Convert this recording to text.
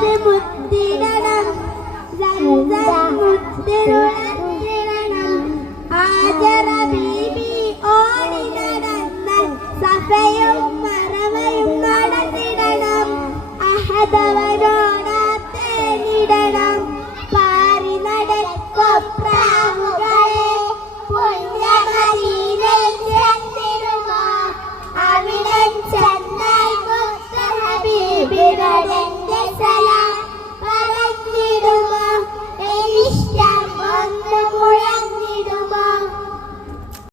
അത് മുത്തിടണം മുത്തിടണം ആജറ ബീബി ഓടി നടന്ന സഫയും മറവയും നടന്നിടണം അഹദവനോടാത്തേനിടണം പാറി നടക്കൊപ്രാവുകളെ പുണ്യമദീനയിൽ ചെന്നിടുമോ അവിടെ ചെന്നാൽ മുത്ത് ഹബീബിനോട്